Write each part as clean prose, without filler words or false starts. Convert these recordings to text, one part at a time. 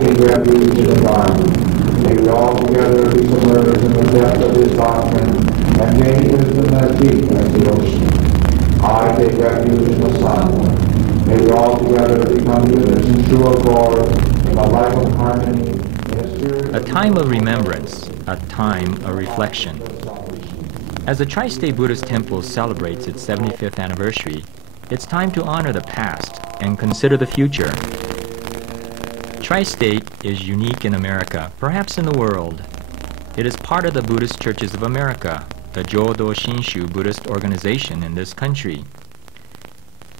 take refuge in the Bible. May we all together be submerged in the depth of His doctrine and gain wisdom as deep as the ocean. I take refuge in the Son. May we all together become units in true accord in a life of harmony. A time of remembrance, a time of reflection. As the Tri-State Buddhist Temple celebrates its 75th anniversary, it's time to honor the past and consider the future. Tri-State is unique in America, perhaps in the world. It is part of the Buddhist Churches of America, the Jodo Shinshu Buddhist organization in this country.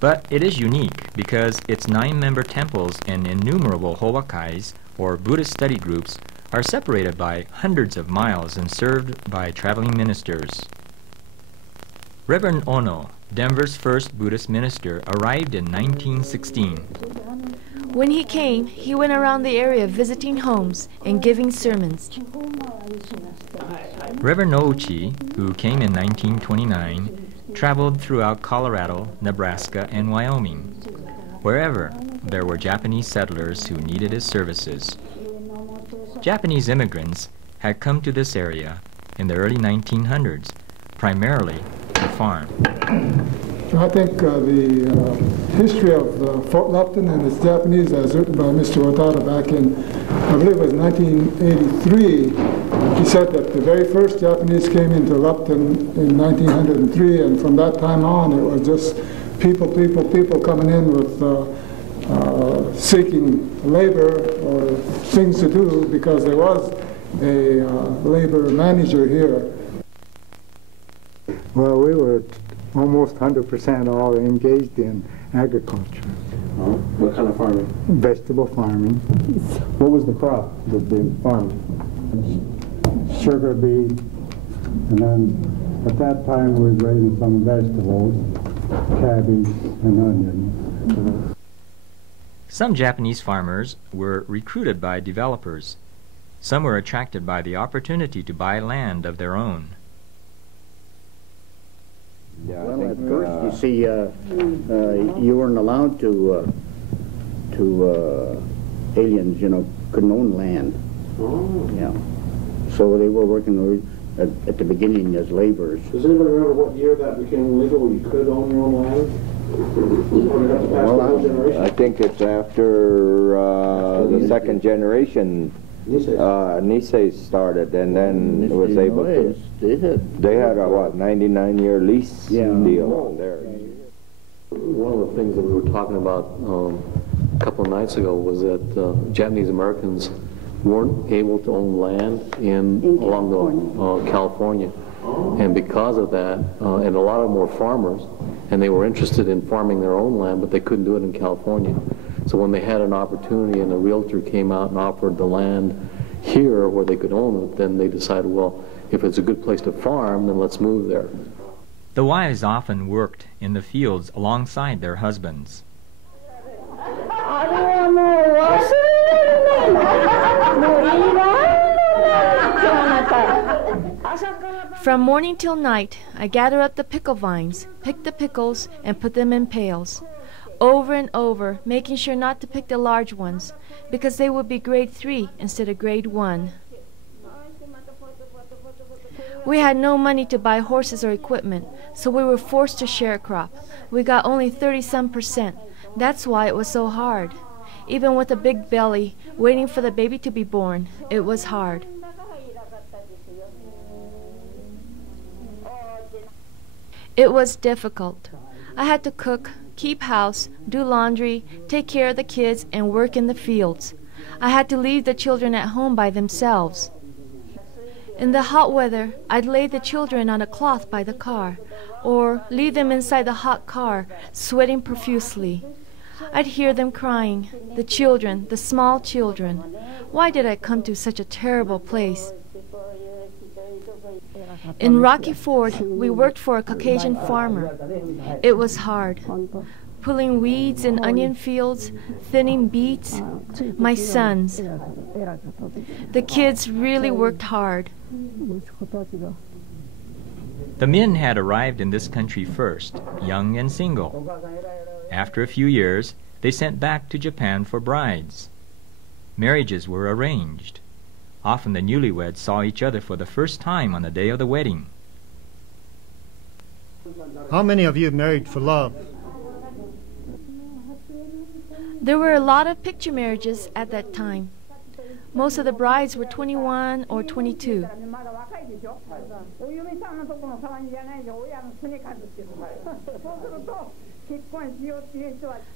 But it is unique because its 9-member temples and innumerable Howakais, or Buddhist study groups, are separated by hundreds of miles and served by traveling ministers. Reverend Ono, Denver's first Buddhist minister, arrived in 1916. When he came, he went around the area visiting homes and giving sermons. Reverend Ouchi, who came in 1929, traveled throughout Colorado, Nebraska, and Wyoming, wherever there were Japanese settlers who needed his services. Japanese immigrants had come to this area in the early 1900s, primarily to farm. I think the history of Fort Lupton and its Japanese, as written by Mr. Watada back in, I believe it was 1983, he said that the very first Japanese came into Lupton in 1903, and from that time on it was just people coming in with seeking labor or things to do, because there was a labor manager here. Well, we were almost 100% all engaged in agriculture. Oh, what kind of farming? Vegetable farming. What was the crop that they farmed? Sugar beet, and then at that time we were raising some vegetables, cabbage and onions. Some Japanese farmers were recruited by developers. Some were attracted by the opportunity to buy land of their own. Yeah, well, at first, you see, you weren't allowed to aliens, couldn't own land. Oh. Yeah. So they were working at the beginning as laborers. Does anybody remember what year that became legal where you could own your own land? Well, I think it's after the second generation. Issei started, and then it was able to. They had a 99-year lease deal on there. One of the things that we were talking about a couple of nights ago was that Japanese Americans weren't able to own land along California, and because of that, and a lot of them were farmers, and they were interested in farming their own land, but they couldn't do it in California. So when they had an opportunity and a realtor came out and offered the land here where they could own it, then they decided, well, if it's a good place to farm, then let's move there. The wives often worked in the fields alongside their husbands. From morning till night, I gather up the pickle vines, pick the pickles, and put them in pails. Over and over, making sure not to pick the large ones, because they would be grade 3 instead of grade 1. We had no money to buy horses or equipment, so we were forced to sharecrop. We got only 30-some%. That's why it was so hard. Even with a big belly, waiting for the baby to be born, it was hard. It was difficult. I had to cook, keep house, do laundry, take care of the kids, and work in the fields. I had to leave the children at home by themselves. In the hot weather, I'd lay the children on a cloth by the car, or leave them inside the hot car, sweating profusely. I'd hear them crying, the children, the small children. Why did I come to such a terrible place? In Rocky Ford, we worked for a Caucasian farmer. It was hard. Pulling weeds in onion fields, thinning beets. My sons. The kids really worked hard. The men had arrived in this country first, young and single. After a few years, they sent back to Japan for brides. Marriages were arranged. Often the newlyweds saw each other for the first time on the day of the wedding. How many of you married for love? There were a lot of picture marriages at that time. Most of the brides were 21 or 22.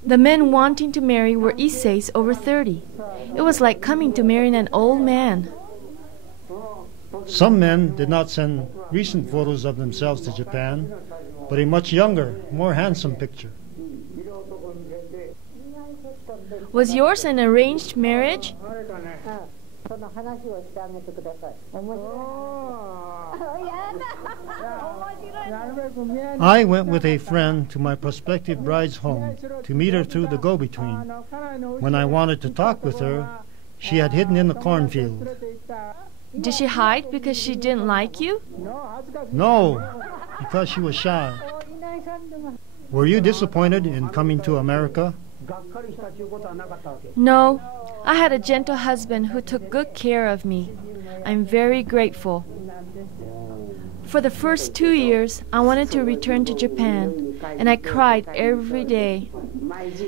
The men wanting to marry were Isseis over 30. It was like coming to marry an old man. Some men did not send recent photos of themselves to Japan, but a much younger, more handsome picture. Was yours an arranged marriage? I went with a friend to my prospective bride's home to meet her through the go-between. When I wanted to talk with her, she had hidden in the cornfield. Did she hide because she didn't like you? No, because she was shy. Were you disappointed in coming to America? No, I had a gentle husband who took good care of me. I'm very grateful. For the first 2 years, I wanted to return to Japan, and I cried every day.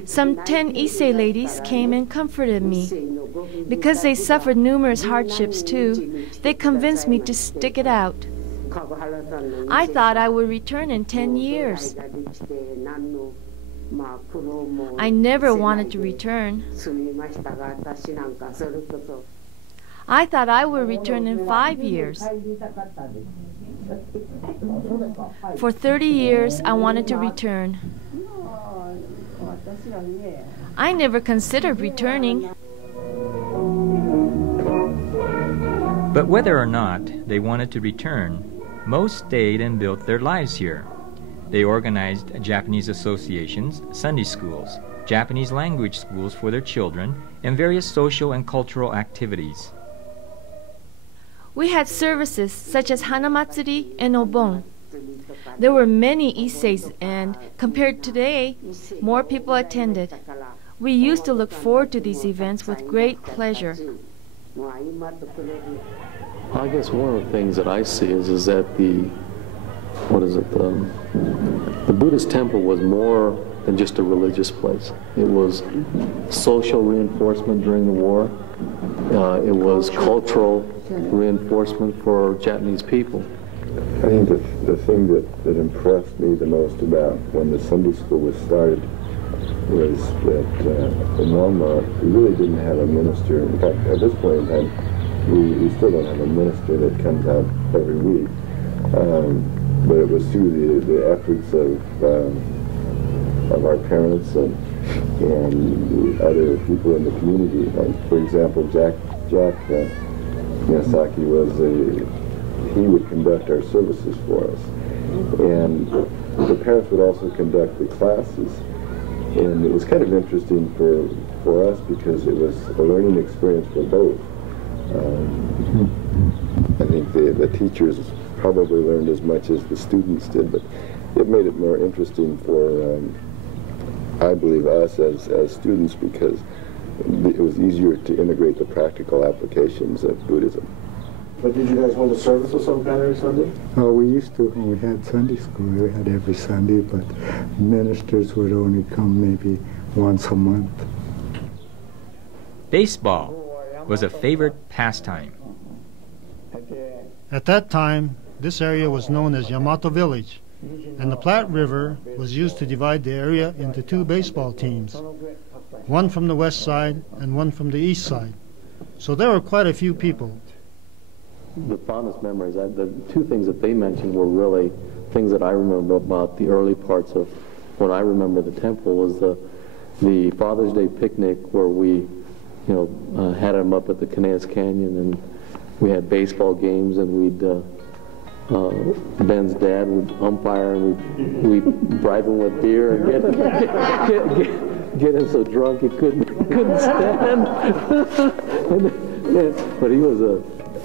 Some 10 Issei ladies came and comforted me. Because they suffered numerous hardships too, they convinced me to stick it out. I thought I would return in 10 years. I never wanted to return. I thought I would return in 5 years. For 30 years, I wanted to return. I never considered returning. But whether or not they wanted to return, most stayed and built their lives here. They organized Japanese associations, Sunday schools, Japanese language schools for their children, and various social and cultural activities. We had services such as Hanamatsuri and Obon. There were many Isseis, and compared to today, more people attended. We used to look forward to these events with great pleasure. I guess one of the things that I see is that the Buddhist temple was more than just a religious place. It was social reinforcement during the war. It was cultural reinforcement for Japanese people. I think the thing that impressed me the most about when the Sunday school was started was that in Walmart we really didn't have a minister. In fact, at this point in time, we still don't have a minister that comes out every week. But it was through the efforts of our parents and other people in the community. For example, Jack Miyazaki he would conduct our services for us. And the parents would also conduct the classes. And it was kind of interesting for us because it was a learning experience for both. I think the teachers probably learned as much as the students did, but it made it more interesting for, I believe, us as students because it was easier to integrate the practical applications of Buddhism. But did you guys hold a service of some kind every Sunday? Oh, we used to. We had Sunday school. We had every Sunday, but ministers would only come maybe once a month. Baseball was a favorite pastime. At that time, this area was known as Yamato Village, and the Platte River was used to divide the area into 2 baseball teams, one from the west side and one from the east side. So there were quite a few people. The fondest memories, the 2 things that they mentioned were really things that I remember about the early parts of when I remember the temple was the Father's Day picnic where we, had them up at the Canales Canyon and we had baseball games and we'd Ben's dad would umpire and we'd bribe him with beer and get him so drunk he couldn't stand. But he was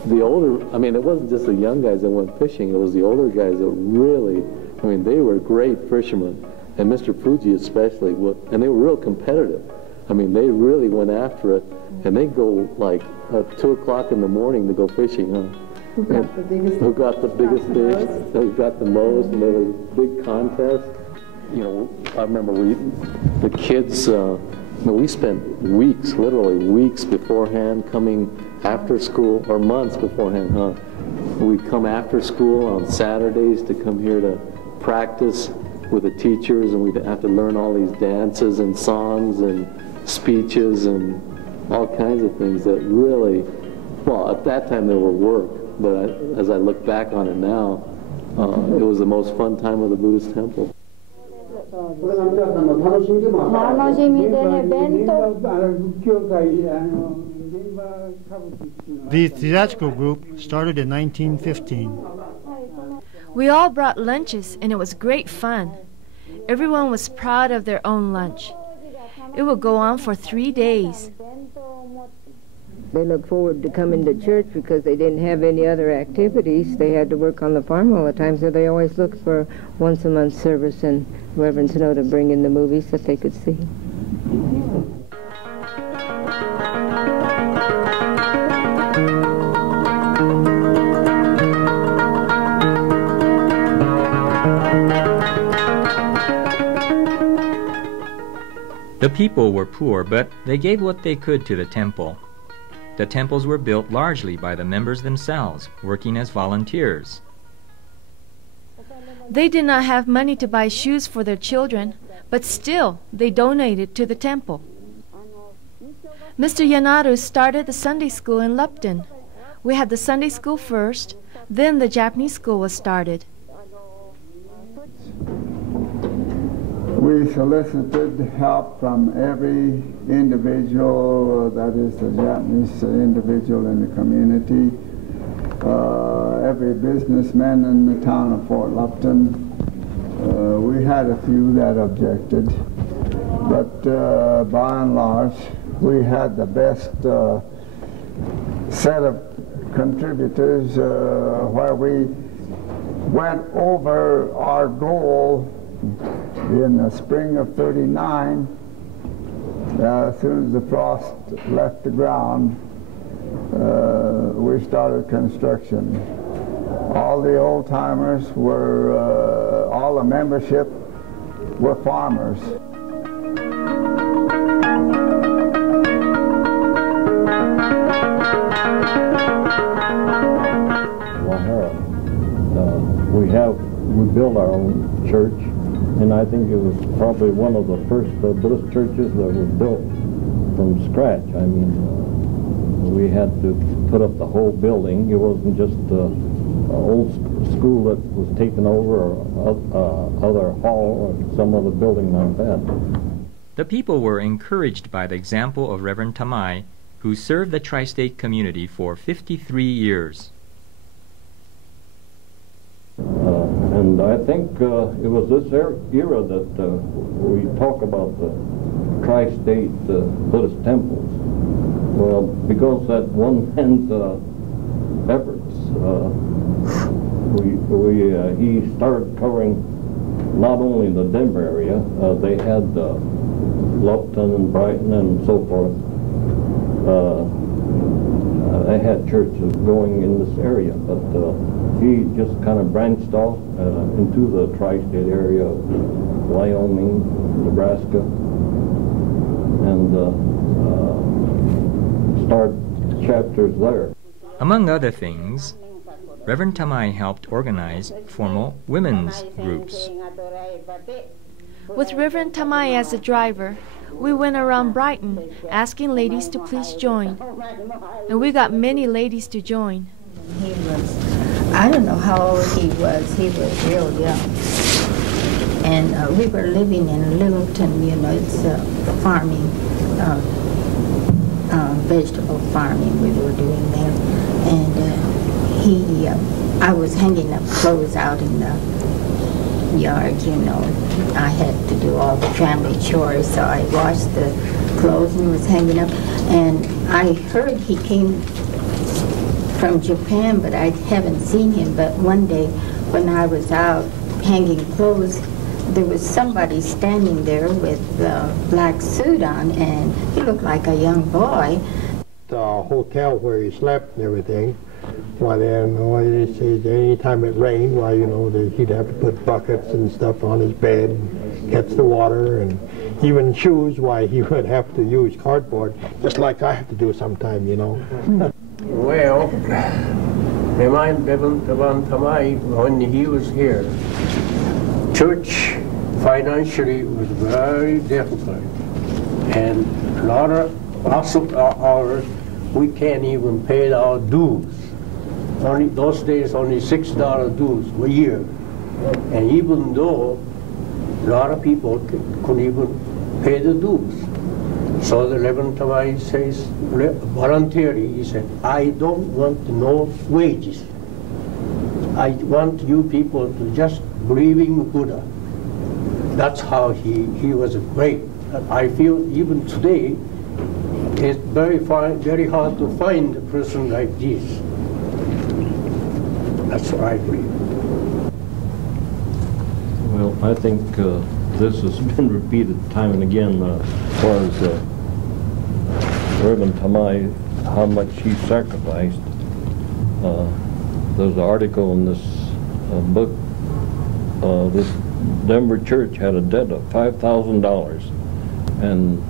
the older, it wasn't just the young guys that went fishing, it was the older guys that really, they were great fishermen, and Mr. Fuji especially, and they were real competitive. I mean, they really went after it, and they go like at 2 o'clock in the morning to go fishing, huh? Who got the biggest fish? Who got the most, and there was a big contest. You know, I remember the kids, we spent weeks, literally weeks beforehand, coming after school, or months beforehand, huh? We'd come after school on Saturdays to come here to practice with the teachers, and we'd have to learn all these dances and songs and speeches and all kinds of things that really, well, at that time they were work, but as I look back on it now, it was the most fun time of the Buddhist temple. The theatrical group started in 1915. We all brought lunches, and it was great fun. Everyone was proud of their own lunch. It would go on for 3 days. They looked forward to coming to church because they didn't have any other activities. They had to work on the farm all the time, so they always looked for once a month service and Reverend Snow to bring in the movies that they could see. The people were poor, but they gave what they could to the temple. The temples were built largely by the members themselves, working as volunteers. They did not have money to buy shoes for their children, but still they donated to the temple. Mr. Yanaru started the Sunday school in Lupton. We had the Sunday school first, then the Japanese school was started. We solicited help from every individual, that is the Japanese individual in the community, every businessman in the town of Fort Lupton. We had a few that objected, but by and large, we had the best set of contributors where we went over our goal in the spring of '39. As soon as the frost left the ground, we started construction. All the old-timers were, all the membership were farmers. We built our own church, and I think it was probably one of the first Buddhist churches that was built from scratch. I mean, we had to put up the whole building. It wasn't just an old school that was taken over, or other hall or some other building like that. The people were encouraged by the example of Reverend Tamai, who served the Tri-State community for 53 years. And I think it was this era that we talk about the Tri-State Buddhist temples. Well, because that one man's efforts, he started covering not only the Denver area, they had Lupton and Brighton and so forth. They had churches going in this area, but he just kind of branched off into the Tri-State area of Wyoming, Nebraska, and started chapters there. Among other things, Reverend Tamai helped organize formal women's groups. With Reverend Tamai as the driver, we went around Brighton asking ladies to please join. And we got many ladies to join. He was, I don't know how old he was real young. And we were living in Littleton, you know, it's farming, vegetable farming we were doing there. And I was hanging up clothes out in the yard, you know. I had to do all the family chores, so I washed the clothes and was hanging up. And I heard he came from Japan, but I haven't seen him. But one day when I was out hanging clothes, there was somebody standing there with a black suit on, and he looked like a young boy. The hotel where he slept and everything, why then, they say anytime it rained, why, you know, he'd have to put buckets and stuff on his bed, catch the water, and even shoes, why he would have to use cardboard, just like I have to do sometime, you know. Well, remind Reverend Tamai, when he was here, church financially was very difficult, and a lot of ours, we can't even pay our dues. Only those days, only $6 dues a year, and even though a lot of people couldn't even pay the dues. So the Reverend Tamai says, voluntarily, he said, I don't want no wages. I want you people to just believe in Buddha. That's how he was great. I feel even today, it's very hard to find a person like this. That's what I believe. Well, I think this has been repeated time and again as far as Reverend Tamai, how much he sacrificed. There's an article in this book. This Denver church had a debt of $5,000, and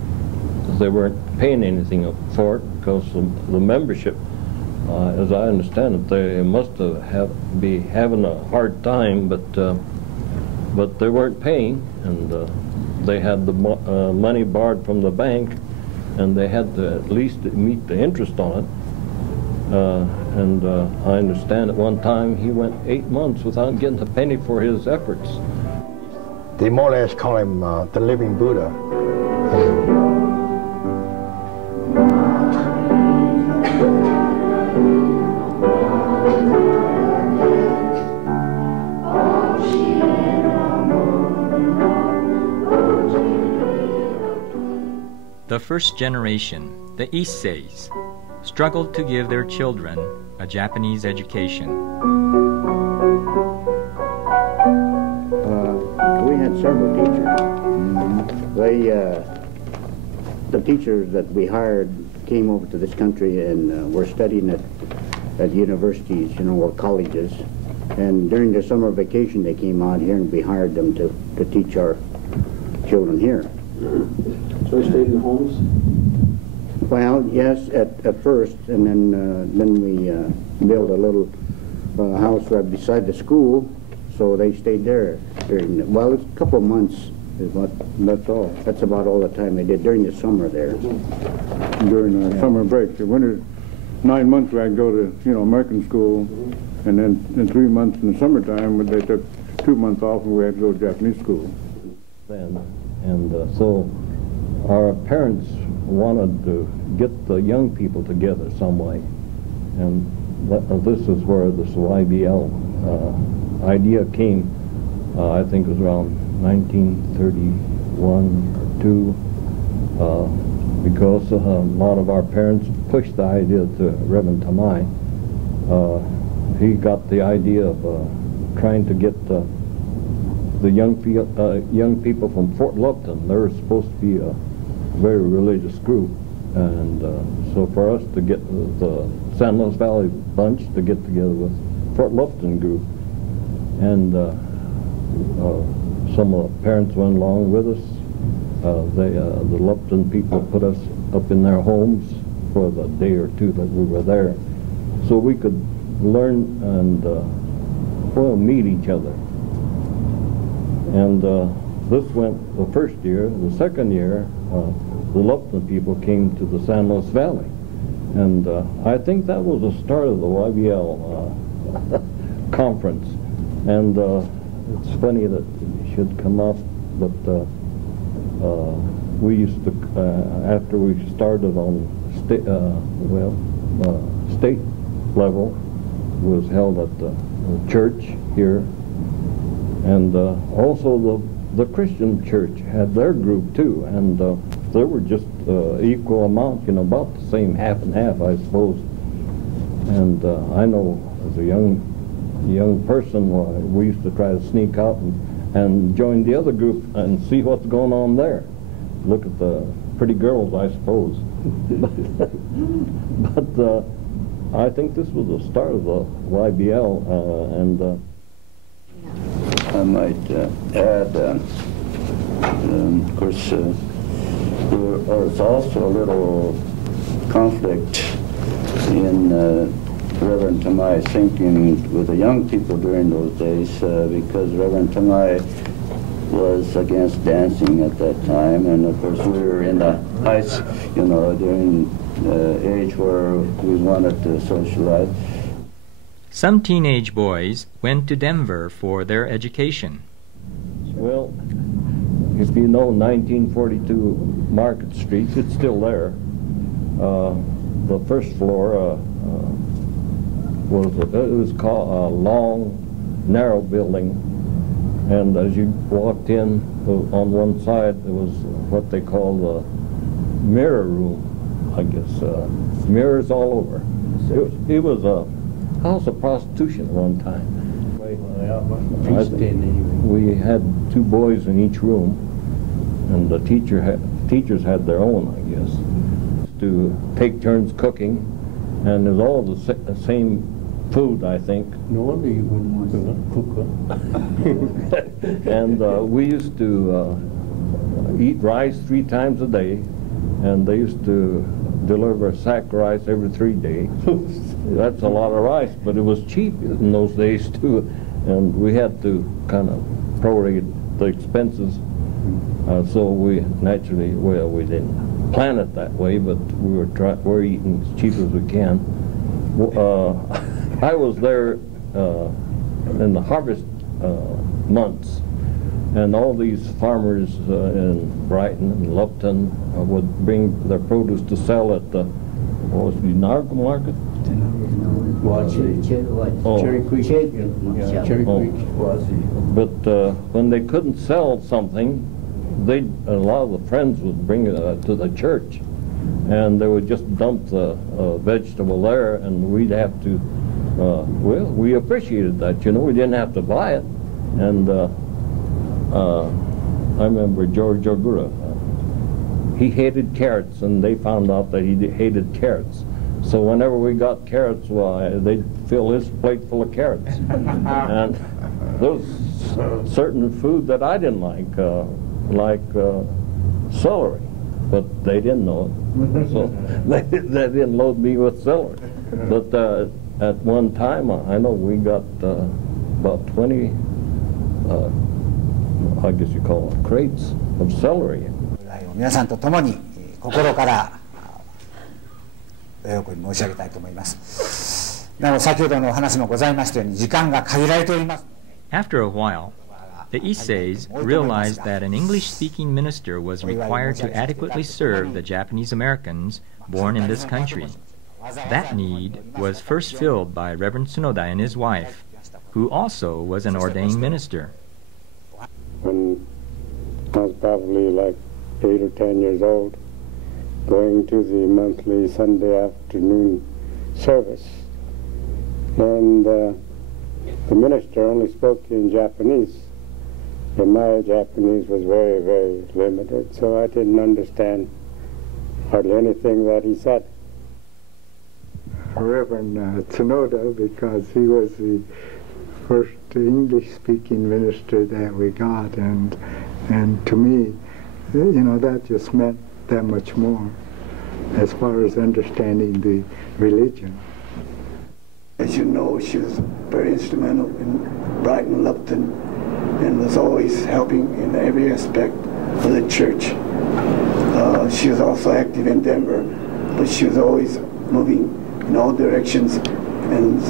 they weren't paying anything for it because the membership, as I understand it, they must be having a hard time, but they weren't paying, and they had the money borrowed from the bank, and they had to at least meet the interest on it. And I understand at one time he went 8 months without getting a penny for his efforts. They more or less call him the living Buddha. The first generation, the Isseis, struggled to give their children a Japanese education. We had several teachers. The teachers that we hired came over to this country and were studying at universities, you know, or colleges. And during the summer vacation, they came out here, and we hired them to teach our children here. So they stayed in homes? Well, yes, at first, and then we built a little house right beside the school, so they stayed there during, well, it's a couple of months is what, that's all. That's about all the time they did during the summer there. During the summer break. The winter, 9 months I'd go to, you know, American school, and then in 3 months in the summertime, they took 2 months off and we had to go to Japanese school. And so our parents wanted to get the young people together some way, and this is where this iwau idea came. I think it was around 1931 or 2, because a lot of our parents pushed the idea to Reverend Tamai. He got the idea of trying to get the young people from Fort Lupton. They were supposed to be a very religious group, and so for us to get the San Luis Valley bunch to get together with Fort Lupton group, and some of the parents went along with us. The Lupton people put us up in their homes for the day or two that we were there, so we could learn and well, meet each other. And this went the first year. The second year, the Lupton people came to the San Luis Valley. And I think that was the start of the iwau conference. And it's funny that it should come up, but we used to, after we started on state level, was held at the church here. And also the Christian church had their group too, and they were just equal amount, you know, about the same, half and half, I suppose. And I know as a young person, we used to try to sneak out and and join the other group and see what's going on there. Look at the pretty girls, I suppose. but I think this was the start of the YBL, and I might add, of course, there was also a little conflict in Reverend Tamai's thinking with the young people during those days, because Reverend Tamai was against dancing at that time, and of course we were in the heights, during the age where we wanted to socialize. Some teenage boys went to Denver for their education. Well, if you know 1942 Market Street, it's still there. The first floor was called a long, narrow building, and as you walked in, on one side there was what they call the mirror room, I guess. Mirrors all over. It was a house of prostitution at one time. We had 2 boys in each room, and the teachers had their own, I guess, to take turns cooking, and it was all the same food, I think. No wonder you wouldn't want to cook. And we used to eat rice 3 times a day, and they used to deliver a sack of rice every 3 days. That's a lot of rice, but it was cheap in those days too, and we had to kind of prorate the expenses. So we naturally, well, we didn't plan it that way, but we're eating as cheap as we can. I was there in the harvest months, and all these farmers in Brighton and Lupton would bring their produce to sell at the, what was it, Nargo Market? Cherry Creek. Cherry Creek. But when they couldn't sell something, a lot of the friends would bring it to the church, and they would just dump the vegetable there, and we'd have to, well, we appreciated that, we didn't have to buy it. And I remember George Ogura, he hated carrots, and they found out that he hated carrots. So whenever we got carrots, well, they'd fill his plate full of carrots. And there was certain food that I didn't like celery, but they didn't know it. So they didn't load me with celery. But at one time, I know we got about 20, I guess you call it crates of celery. 皆さんと共に心からお喜び申し上げたいと思います。なお先ほどのお話もございましたように時間が限られております。 After a while, the Isseis realized that an English-speaking minister was required to adequately serve the Japanese Americans born in this country. That need was first filled by Reverend Tsunoda and his wife, who also was an ordained minister. When I was probably like 8 or 10 years old, going to the monthly Sunday afternoon service, and the minister only spoke in Japanese, and my Japanese was very, very limited, so I didn't understand hardly anything that he said. Reverend Tsunoda, because he was the first English-speaking minister that we got, and to me, that just meant that much more as far as understanding the religion. As you know, she was very instrumental in Brighton, Lupton, and was always helping in every aspect of the church. She was also active in Denver, but she was always moving in all directions, and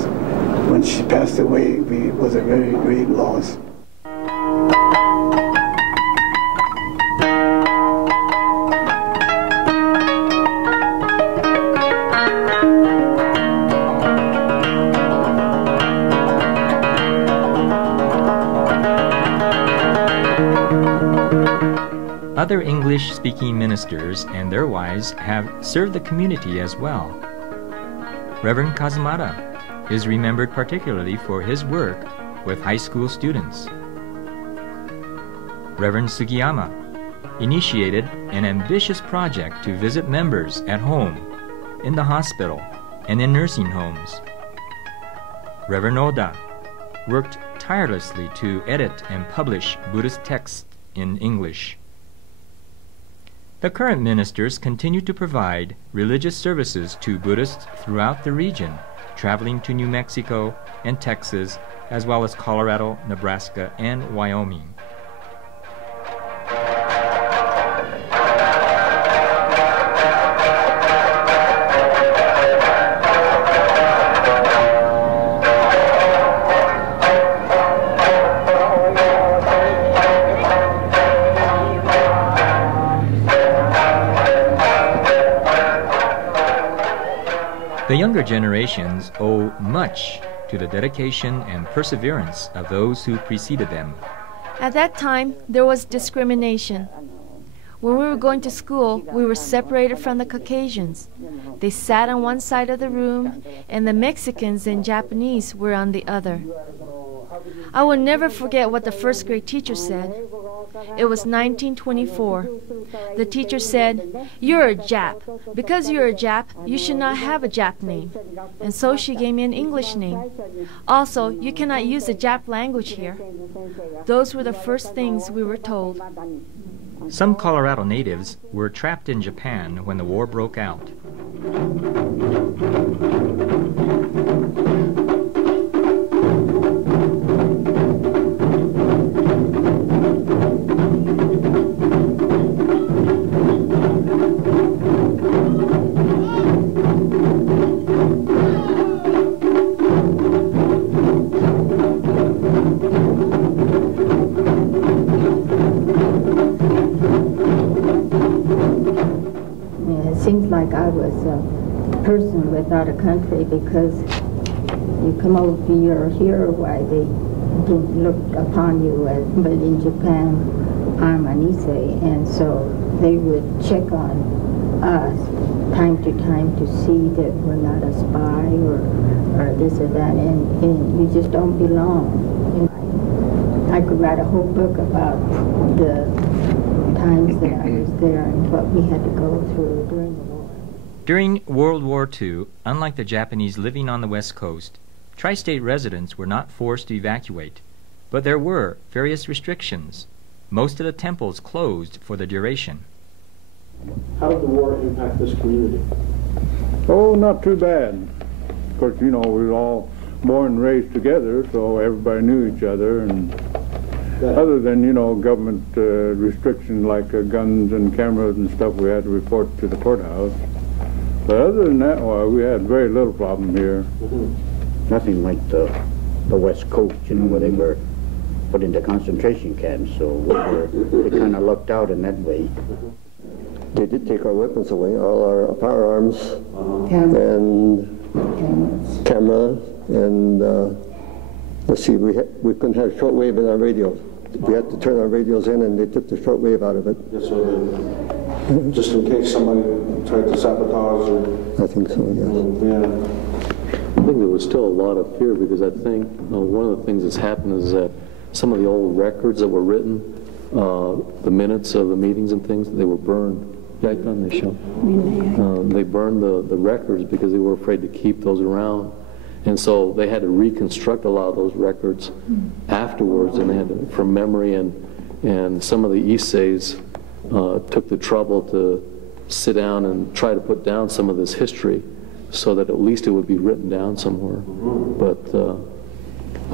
when she passed away, it was a very great loss. Other English-speaking ministers and their wives have served the community as well. Reverend Kazumata is remembered particularly for his work with high school students. Reverend Sugiyama initiated an ambitious project to visit members at home, in the hospital, and in nursing homes. Reverend Oda worked tirelessly to edit and publish Buddhist texts in English. The current ministers continue to provide religious services to Buddhists throughout the region, traveling to New Mexico and Texas, as well as Colorado, Nebraska, and Wyoming. The younger generations owe much to the dedication and perseverance of those who preceded them. At that time, there was discrimination. When we were going to school, we were separated from the Caucasians. They sat on one side of the room, and the Mexicans and Japanese were on the other. I will never forget what the first grade teacher said. It was 1924. The teacher said, "You're a Jap. Because you're a Jap, you should not have a Jap name." And so she gave me an English name. Also, you cannot use the Jap language here. Those were the first things we were told. Some Colorado natives were trapped in Japan when the war broke out. Like I was a person without a country, because you come over here, why they didn't look upon you as, but in Japan, I'm an Issei, and so they would check on us time to time to see that we're not a spy or this or that, and you just don't belong. And I could write a whole book about the times that I was there and what we had to go through during the war. During World War II, unlike the Japanese living on the West Coast, Tri-State residents were not forced to evacuate, but there were various restrictions. Most of the temples closed for the duration. How did the war impact this community? Oh, not too bad. Of course, you know, we were all born and raised together, so everybody knew each other, and other than, you know, government restrictions like guns and cameras and stuff, we had to report to the courthouse. But other than that, well, we had very little problem here. Nothing like the West Coast, you know, where they were put into concentration camps, so they kind of lucked out in that way. They did take our weapons away, all our firearms and camera, and let's see, we couldn't have shortwave in our radios. We had to turn our radios in, and they took the shortwave out of it. Yes, so just in case somebody tried to sabotage or... I think so, yes. Yeah. I think there was still a lot of fear, because I think one of the things that's happened is that some of the old records that were written, the minutes of the meetings and things, they were burned. They burned the records because they were afraid to keep those around. And so they had to reconstruct a lot of those records afterwards, and they had to, from memory, and some of the Isseis took the trouble to sit down and try to put down some of this history so that at least it would be written down somewhere. But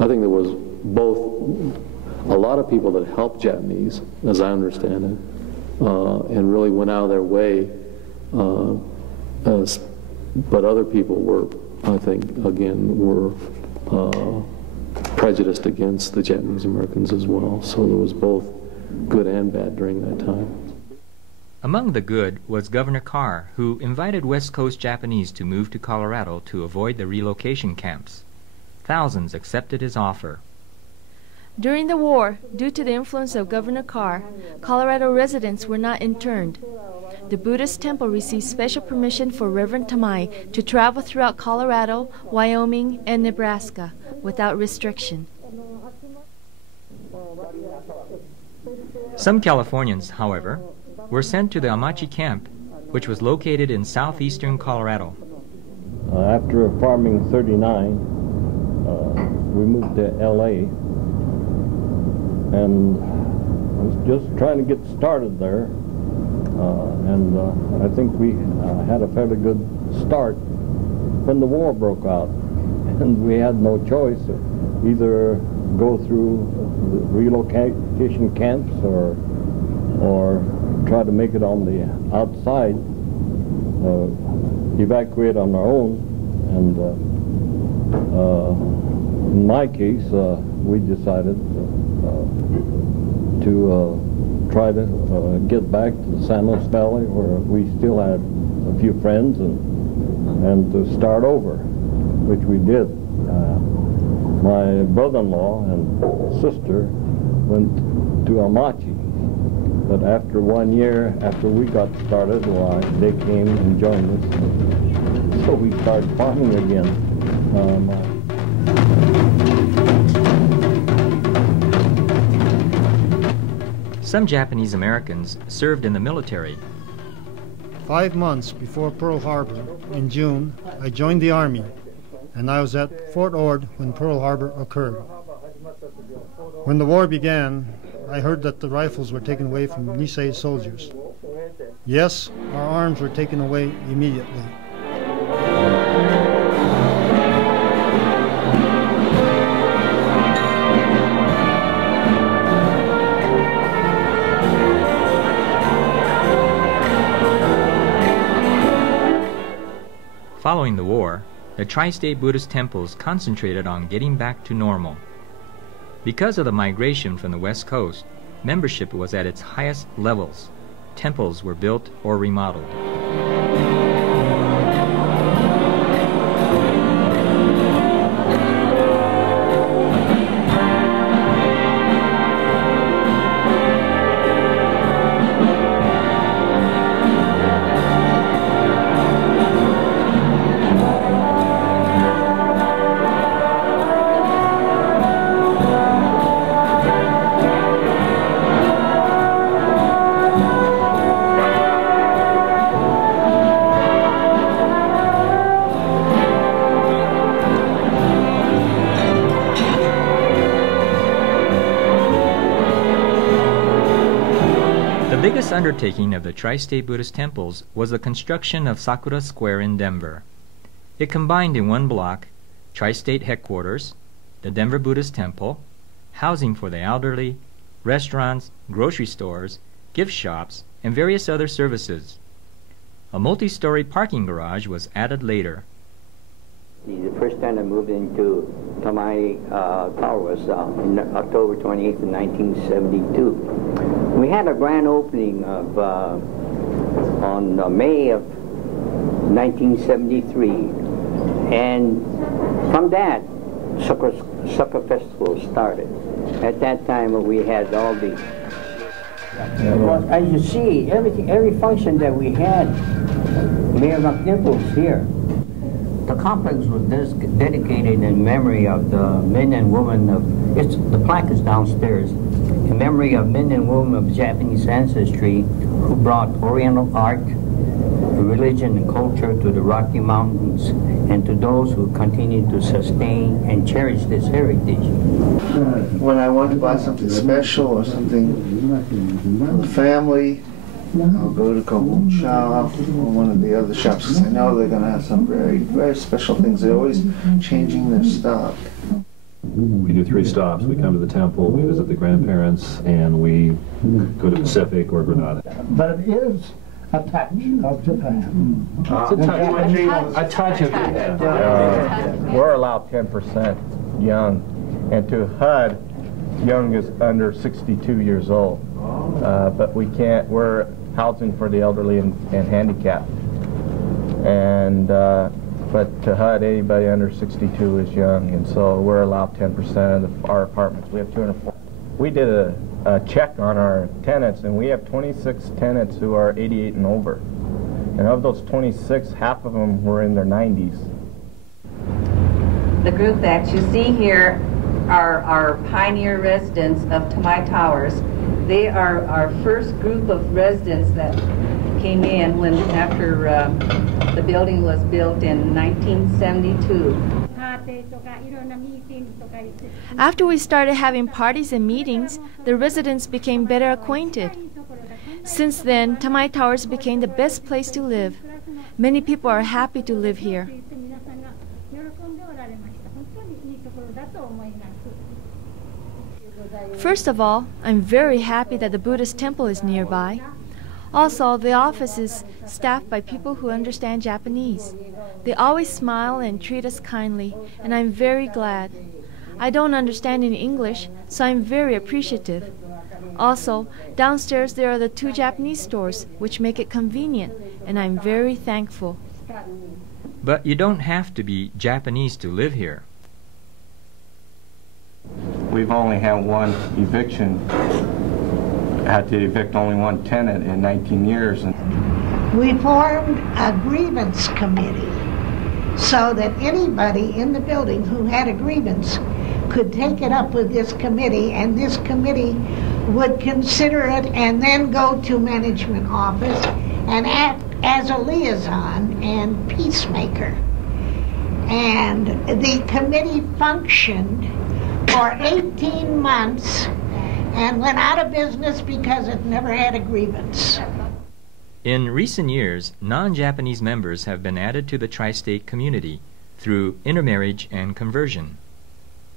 I think there was both a lot of people that helped Japanese, as I understand it, and really went out of their way, but other people were, I think, again, were prejudiced against the Japanese Americans as well. So there was both good and bad during that time. Among the good was Governor Carr, who invited West Coast Japanese to move to Colorado to avoid the relocation camps. Thousands accepted his offer. During the war, due to the influence of Governor Carr, Colorado residents were not interned. The Buddhist temple received special permission for Reverend Tamai to travel throughout Colorado, Wyoming, and Nebraska without restriction. Some Californians, however, were sent to the Amachi camp, which was located in southeastern Colorado. After farming 39, we moved to LA, and I was just trying to get started there, and I think we had a fairly good start when the war broke out, and we had no choice, either go through the relocation camps or try to make it on the outside, evacuate on our own. And in my case, we decided to try to get back to the San Luis Valley, where we still had a few friends, and to start over, which we did. My brother-in-law and sister went to Amachi, but after 1 year after we got started, why, they came and joined us. So we started farming again. Some Japanese Americans served in the military. 5 months before Pearl Harbor, in June, I joined the Army, and I was at Fort Ord when Pearl Harbor occurred. When the war began, I heard that the rifles were taken away from Issei soldiers. Yes, our arms were taken away immediately. Following the war, the Tri-State Buddhist Temples concentrated on getting back to normal. Because of the migration from the West Coast, membership was at its highest levels. Temples were built or remodeled. The biggest undertaking of the Tri-State Buddhist Temples was the construction of Sakura Square in Denver. It combined in one block Tri-State headquarters, the Denver Buddhist Temple, housing for the elderly, restaurants, grocery stores, gift shops, and various other services. A multi-story parking garage was added later. The first time I moved into Tamai Tower was in October 28th of 1972. We had a grand opening of on May of 1973, and from that, Sukkah Festival started. At that time, we had all the... Well, as you see, every function that we had, Mayor McNichol was here. The complex was dedicated in memory of the men and women of, the plaque is downstairs, in memory of men and women of Japanese ancestry who brought Oriental art, religion and culture to the Rocky Mountains, and to those who continue to sustain and cherish this heritage. When I want to buy something special or something for the family, I'll go to Kokonotsu or one of the other shops because I know they're going to have some very, very special things. They're always changing their stock. We do 3 stops. We come to the temple, we visit the grandparents, and we go to Pacific or Granada. But it is a touch of Japan. A touch of Japan. We're allowed 10% young, and to HUD, young is under 62 years old. But we can't, we're housing for the elderly and handicapped. And, but to HUD, anybody under 62 is young, and so we're allowed 10% of our apartments. We have 204. We did a check on our tenants, and we have 26 tenants who are 88 and over. And of those 26, half of them were in their 90s. The group that you see here are our pioneer residents of Tamai Towers. They are our first group of residents that came in after the building was built in 1972. After we started having parties and meetings, the residents became better acquainted. Since then, Tamai Towers became the best place to live. Many people are happy to live here. First of all, I'm very happy that the Buddhist temple is nearby. Also, the office is staffed by people who understand Japanese. They always smile and treat us kindly, and I'm very glad. I don't understand any English, so I'm very appreciative. Also, downstairs there are the 2 Japanese stores, which make it convenient, and I'm very thankful. But you don't have to be Japanese to live here. We've only had one eviction. Had to evict only one tenant in 19 years. We formed a grievance committee so that anybody in the building who had a grievance could take it up with this committee, and this committee would consider it and then go to management office and act as a liaison and peacemaker. And the committee functioned for 18 months and went out of business because it never had a grievance. In recent years, non-Japanese members have been added to the Tri-State community through intermarriage and conversion.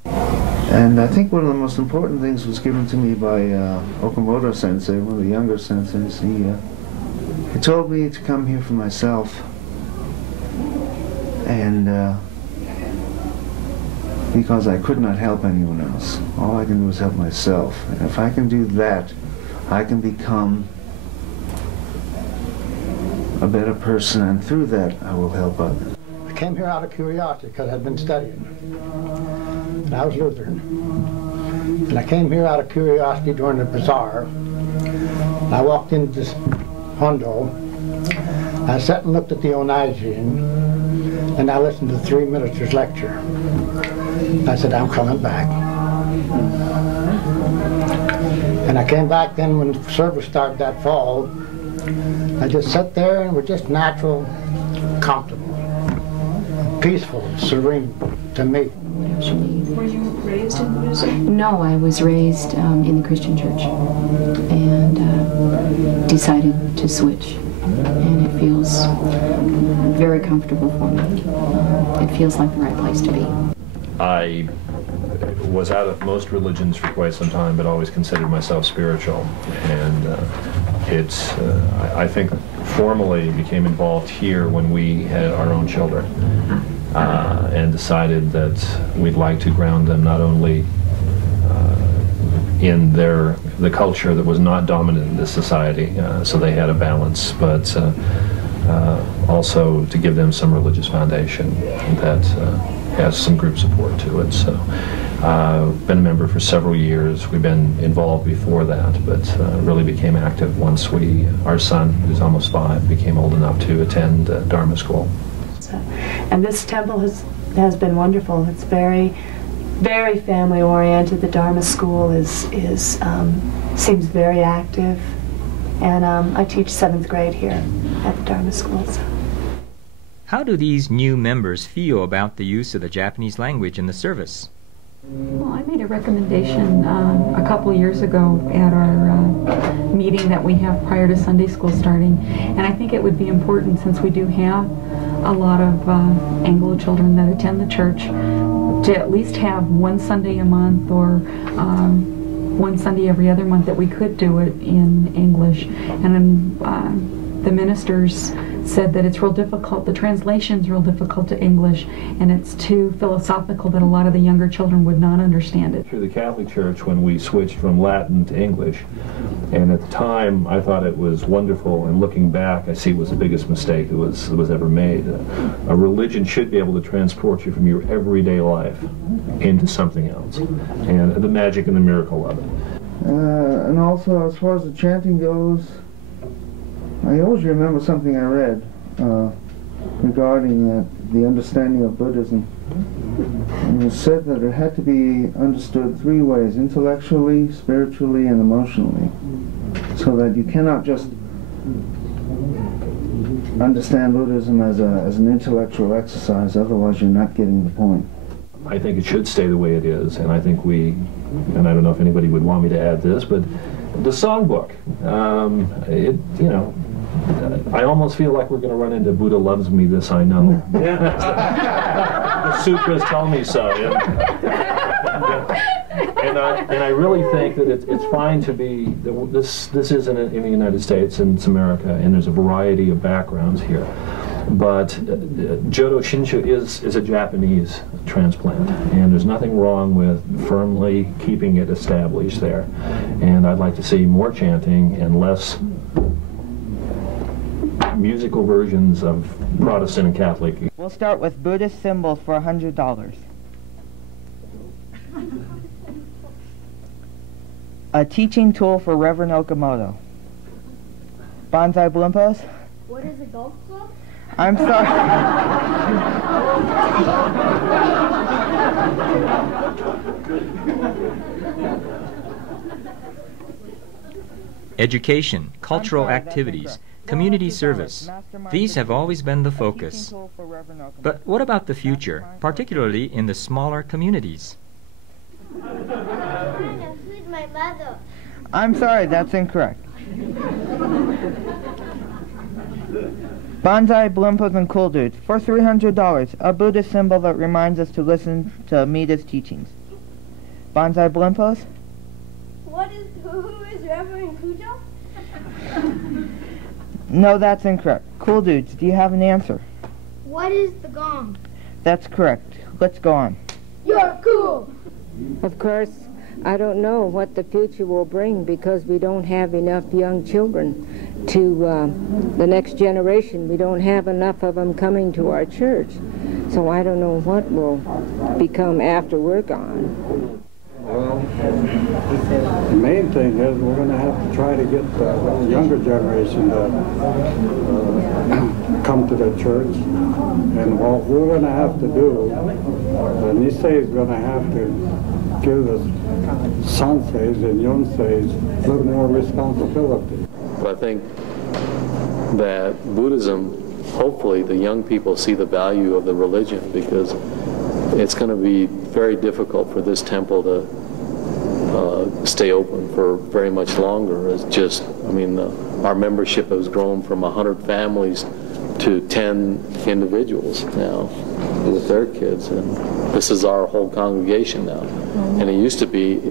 And I think one of the most important things was given to me by Okamoto sensei, one of the younger senseis. He told me to come here for myself, and because I could not help anyone else. All I can do is help myself. And if I can do that, I can become a better person, and through that I will help others. I came here out of curiosity because I'd been studying. And I was Lutheran. And I came here out of curiosity during the bazaar. And I walked into this hondo. I sat and looked at the Onai jiin, and I listened to the 3 ministers' lecture. I said, I'm coming back. And I came back then when the service started that fall. I just sat there and was just natural, comfortable, peaceful, serene to me. Were you raised in Buddhism? No, I was raised in the Christian church and decided to switch. And it feels very comfortable for me. It feels like the right place to be. I was out of most religions for quite some time, but always considered myself spiritual. And I think formally became involved here when we had our own children, and decided that we'd like to ground them not only in the culture that was not dominant in this society, so they had a balance, but also to give them some religious foundation that has some group support to it. So been a member for several years. We've been involved before that, but really became active once our son, who's almost 5, became old enough to attend Dharma school. And this temple has been wonderful. It's very, very family oriented. The Dharma school seems very active, and I teach 7th grade here at the Dharma school. So. How do these new members feel about the use of the Japanese language in the service? Well, I made a recommendation a couple years ago at our meeting that we have prior to Sunday school starting, and I think it would be important, since we do have a lot of Anglo children that attend the church, to at least have one Sunday a month or one Sunday every other month that we could do it in English. And the ministers said that it's real difficult, the translation's real difficult to English, and it's too philosophical that a lot of the younger children would not understand it. Through the Catholic Church, when we switched from Latin to English, and at the time I thought it was wonderful, and looking back I see it was the biggest mistake that was ever made. A religion should be able to transport you from your everyday life into something else, and the magic and the miracle of it. And also, as far as the chanting goes, I always remember something I read regarding that the understanding of Buddhism. It was said that it had to be understood three ways: intellectually, spiritually, and emotionally. So that you cannot just understand Buddhism as an intellectual exercise, otherwise you're not getting the point. I think it should stay the way it is, and I think and I don't know if anybody would want me to add this, but the songbook, I almost feel like we're going to run into Buddha loves me, this I know. The sutras tell me so. And I really think that it's fine to be, this isn't in the United States, and it's America, and there's a variety of backgrounds here. But Jodo Shinshu is a Japanese transplant, and there's nothing wrong with firmly keeping it established there. And I'd like to see more chanting and less musical versions of Protestant and Catholic. We'll start with Buddhist symbols for $100. A teaching tool for Reverend Okamoto. Bonsai Blimpos? What is a golf club? I'm sorry. Education, cultural activities, community service. These have always been the focus. But what about the future, particularly in the smaller communities? My mother. I'm sorry, that's incorrect. Bonsai, Blimpos, and Cool Dudes for $300, a Buddhist symbol that reminds us to listen to Amita's teachings. Bonsai Blimpos? Who is Reverend Cujo? No, that's incorrect. Cool Dudes, do you have an answer? What is the gong? That's correct. Let's go on. You're cool! Of course, I don't know what the future will bring because we don't have enough young children to the next generation. We don't have enough of them coming to our church. So I don't know what will become after we're gone. Well, the main thing is we're going to have to try to get the younger generation to come to the church. And what we're going to have to do, Issei is going to have to give the sanseis and yonseis a little more responsibility. But I think that Buddhism, hopefully the young people see the value of the religion, because it's going to be very difficult for this temple to stay open for very much longer. It's just, our membership has grown from 100 families to 10 individuals now with their kids, and this is our whole congregation now. And it used to be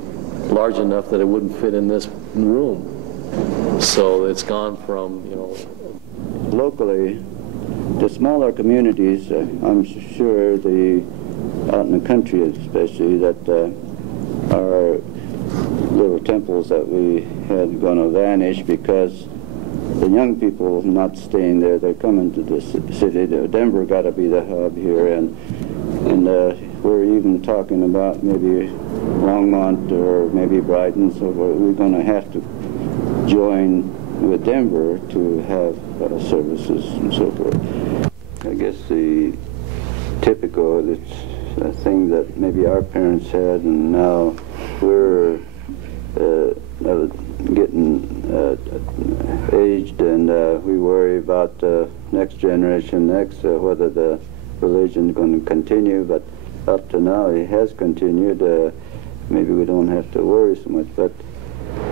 large enough that it wouldn't fit in this room. So it's gone from, Locally, the smaller communities, I'm sure out in the country especially, that our little temples that we had going to vanish because the young people not staying there, they're coming to the city. Denver got to be the hub here, and we're even talking about maybe Longmont or maybe Brighton, so we're going to have to join with Denver to have services and so forth. I guess the typical thing that maybe our parents had, and now we're getting aged, and we worry about the next generation, whether the religion is going to continue. But up to now, it has continued. Maybe we don't have to worry so much. But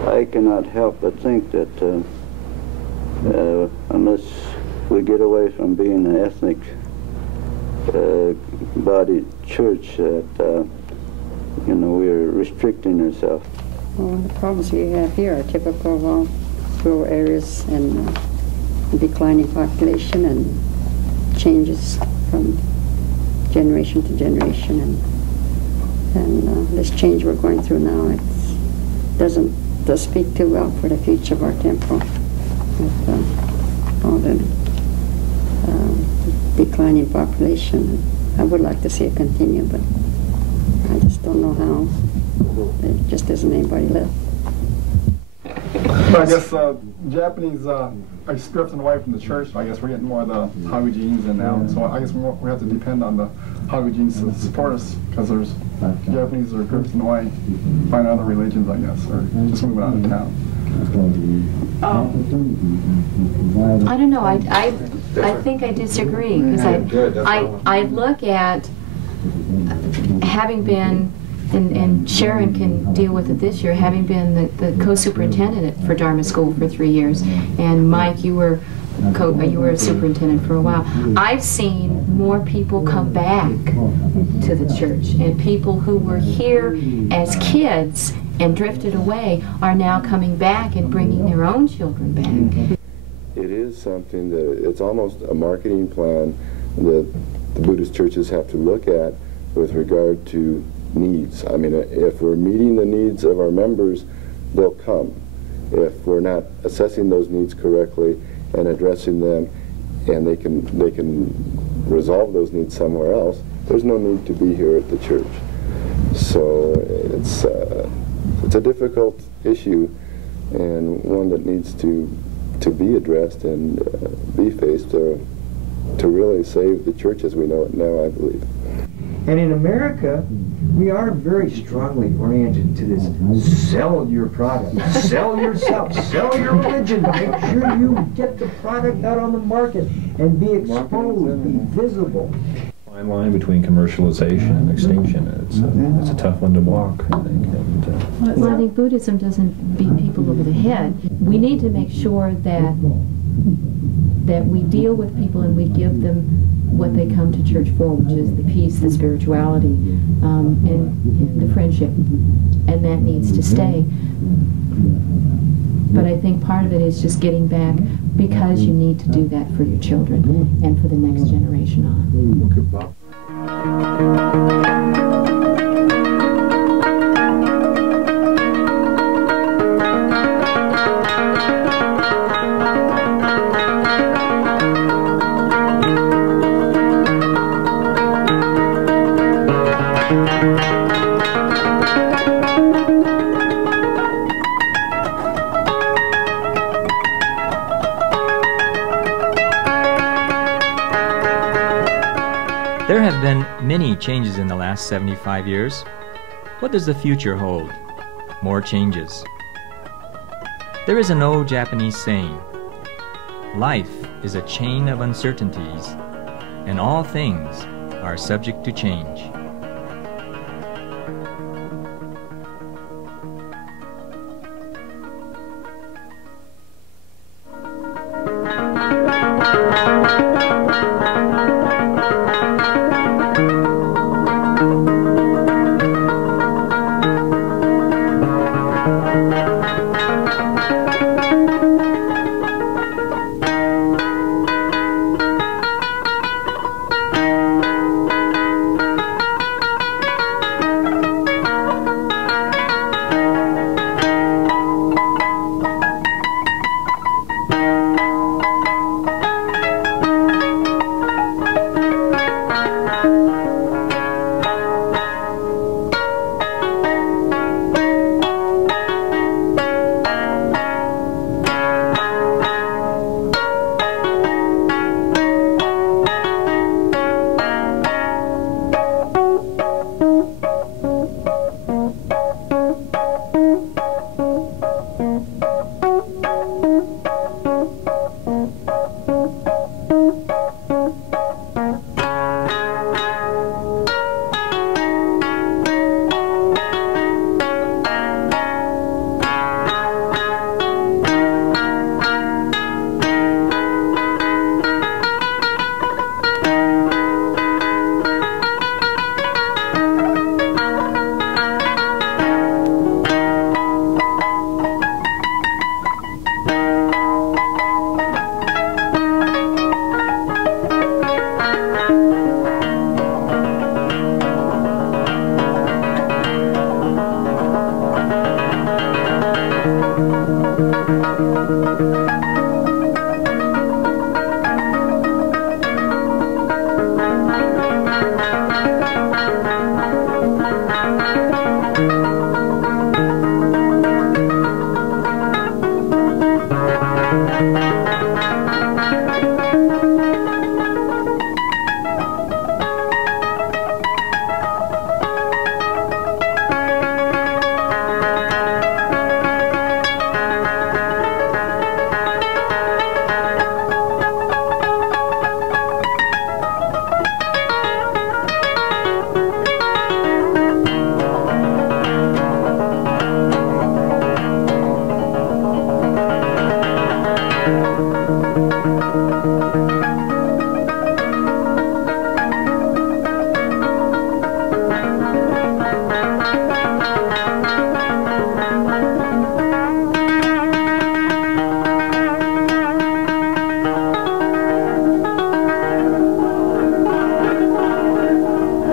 I cannot help but think that unless we get away from being an ethnic body church, that we're restricting ourselves. Well, the problems we have here are typical of rural areas and declining population and changes from generation to generation, and this change we're going through now, it doesn't speak too well for the future of our temple. With all the declining population, I would like to see it continue, but I just don't know how. There just isn't anybody left. I guess Japanese drifting away from the church. I guess we're getting more of the iwau jeans in now. So I guess we have to depend on the iwau jeans to support us, because there's Japanese are drifting away, find other religions, I guess, or just moving out of town. I don't know. I think I disagree, because I look at having been, and Sharon can deal with it this year, having been the co-superintendent for Dharma School for 3 years, and Mike, you were a superintendent for a while. I've seen more people come back to the church, and people who were here as kids and drifted away are now coming back and bringing their own children back. It is something that it's almost a marketing plan that the Buddhist churches have to look at with regard to needs. I mean, if we're meeting the needs of our members, they'll come. If we're not assessing those needs correctly and addressing them, and they can resolve those needs somewhere else, there's no need to be here at the church. So it's a difficult issue, and one that needs to be addressed and be faced to really save the church as we know it now, I believe. And in America, we are very strongly oriented to this: sell your product, sell yourself, sell your religion, make sure you get the product out on the market and be exposed, be visible. Fine line between commercialization and extinction. It's a tough one to walk, I think. Well, I think Buddhism doesn't beat people over the head. We need to make sure that we deal with people and we give them what they come to church for, which is the peace, the spirituality, and the friendship, and that needs to stay. But I think part of it is just getting back, because you need to do that for your children and for the next generation on. There have been many changes in the last 75 years. What does the future hold? More changes. There is an old Japanese saying, "Life is a chain of uncertainties, and all things are subject to change."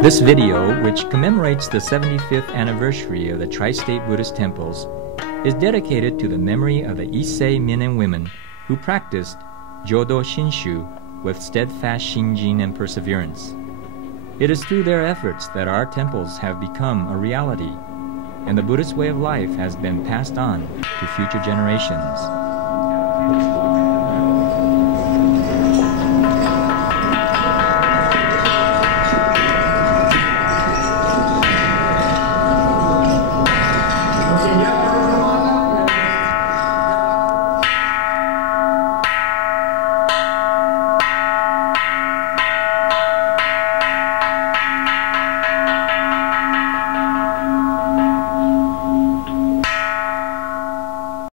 This video, which commemorates the 75th anniversary of the Tri-State Buddhist Temples, is dedicated to the memory of the Issei men and women who practiced Jodo Shinshu with steadfast shinjin and perseverance. It is through their efforts that our temples have become a reality, and the Buddhist way of life has been passed on to future generations.